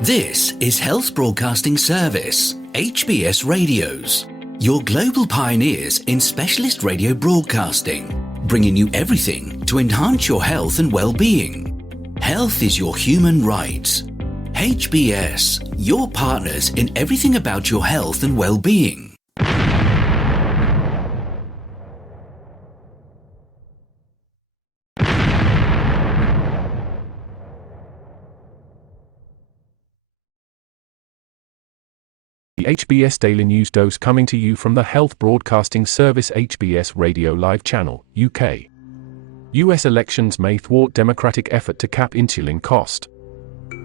This is Health Broadcasting Service HBS Radios, your global pioneers in specialist radio broadcasting, bringing you everything to enhance your health and well-being. Health is your human right. HBS, your partners in everything about your health and well-being. The HBS Daily News Dose coming to you from the Health Broadcasting Service HBS Radio Live Channel, UK. US elections may thwart Democratic effort to cap insulin cost.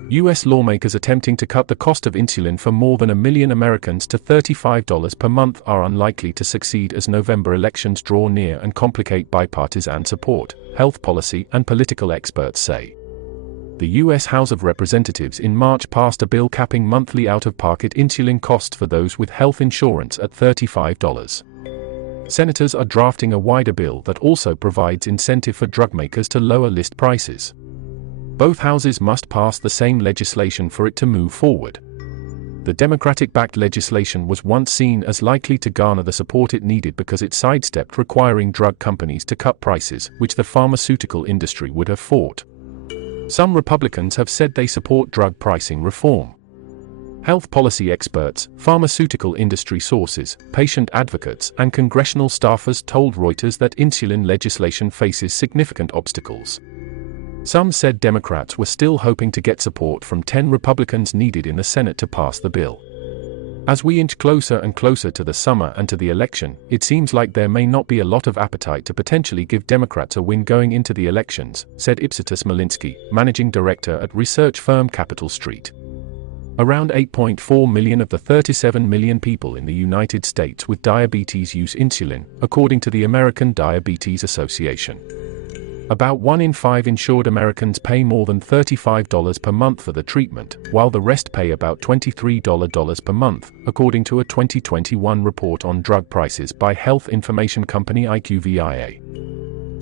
US lawmakers attempting to cut the cost of insulin for more than 1 million Americans to $35 per month are unlikely to succeed as November elections draw near and complicate bipartisan support, health policy and political experts say. The U.S. House of Representatives in March passed a bill capping monthly out-of-pocket insulin costs for those with health insurance at $35. Senators are drafting a wider bill that also provides incentive for drug makers to lower list prices. Both houses must pass the same legislation for it to move forward. The Democratic-backed legislation was once seen as likely to garner the support it needed because it sidestepped requiring drug companies to cut prices, which the pharmaceutical industry would have fought. Some Republicans have said they support drug pricing reform. Health policy experts, pharmaceutical industry sources, patient advocates, and congressional staffers told Reuters that insulin legislation faces significant obstacles. Some said Democrats were still hoping to get support from 10 Republicans needed in the Senate to pass the bill. As we inch closer and closer to the summer and to the election, it seems like there may not be a lot of appetite to potentially give Democrats a win going into the elections, said Ipsitus Malinsky, managing director at research firm Capital Street. Around 8.4 million of the 37 million people in the United States with diabetes use insulin, according to the American Diabetes Association. About 1 in 5 insured Americans pay more than $35 per month for the treatment, while the rest pay about $23 per month, according to a 2021 report on drug prices by health information company IQVIA.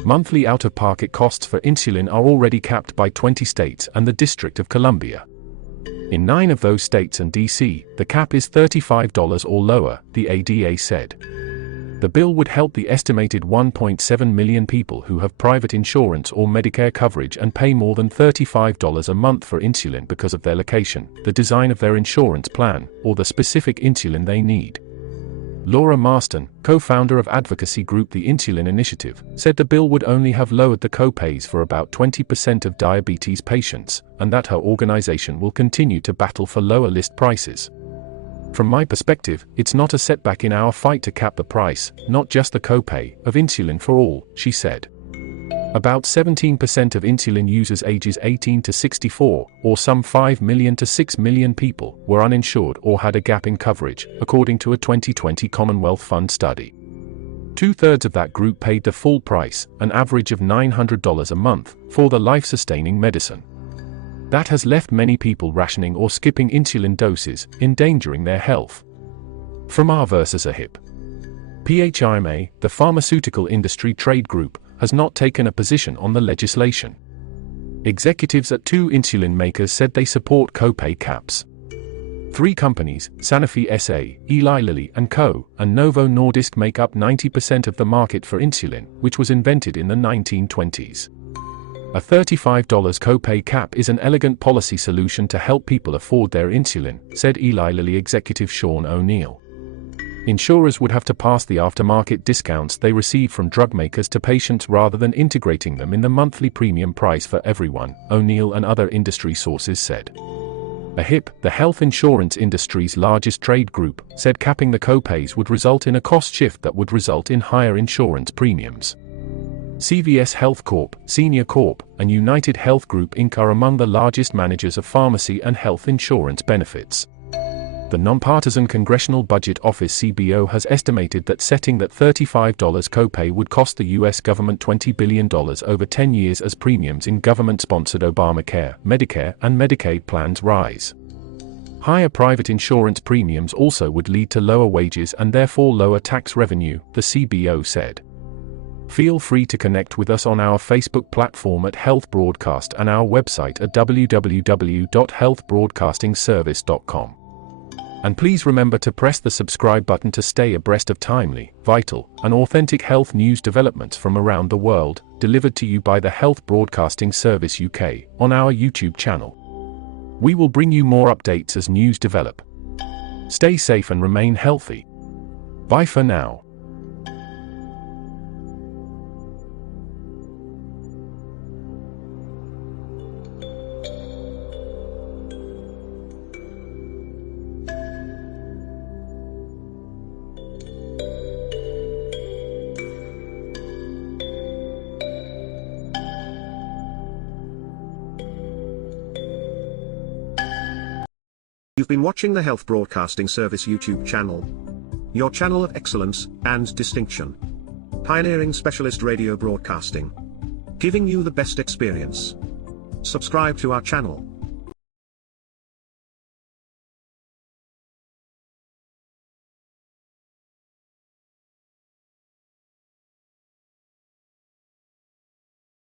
Monthly out-of-pocket costs for insulin are already capped by 20 states and the District of Columbia. In 9 of those states and D.C., the cap is $35 or lower, the ADA said. The bill would help the estimated 1.7 million people who have private insurance or Medicare coverage and pay more than $35 a month for insulin because of their location, the design of their insurance plan, or the specific insulin they need. Laura Marston, co-founder of advocacy group The Insulin Initiative, said the bill would only have lowered the co-pays for about 20% of diabetes patients, and that her organization will continue to battle for lower list prices. From my perspective, it's not a setback in our fight to cap the price, not just the copay, of insulin for all, she said. About 17% of insulin users ages 18 to 64, or some 5 million to 6 million people, were uninsured or had a gap in coverage, according to a 2020 Commonwealth Fund study. 2/3 of that group paid the full price, an average of $900 a month, for the life-sustaining medicine. That has left many people rationing or skipping insulin doses, endangering their health. From R versus a HIP. PHIMA, the pharmaceutical industry trade group, has not taken a position on the legislation. Executives at 2 insulin makers said they support copay caps. 3 companies, Sanofi SA, Eli Lilly & Co., and Novo Nordisk make up 90% of the market for insulin, which was invented in the 1920s. A $35 copay cap is an elegant policy solution to help people afford their insulin, said Eli Lilly executive Sean O'Neill. Insurers would have to pass the aftermarket discounts they receive from drug makers to patients rather than integrating them in the monthly premium price for everyone, O'Neill and other industry sources said. A HIP, the health insurance industry's largest trade group, said capping the copays would result in a cost shift that would result in higher insurance premiums. CVS Health Corp., Senior Corp., and United Health Group Inc. are among the largest managers of pharmacy and health insurance benefits. The nonpartisan Congressional Budget Office (CBO) has estimated that setting that $35 copay would cost the U.S. government $20 billion over 10 years as premiums in government-sponsored Obamacare, Medicare, and Medicaid plans rise. Higher private insurance premiums also would lead to lower wages and therefore lower tax revenue, the CBO said. Feel free to connect with us on our Facebook platform at Health Broadcast and our website at www.healthbroadcastingservice.com. And please remember to press the subscribe button to stay abreast of timely, vital, and authentic health news developments from around the world, delivered to you by the Health Broadcasting Service UK on our YouTube channel. We will bring you more updates as news develop. Stay safe and remain healthy. Bye for now. You've been watching the Health Broadcasting Service YouTube channel, your channel of excellence and distinction. Pioneering specialist radio broadcasting, giving you the best experience. Subscribe to our channel.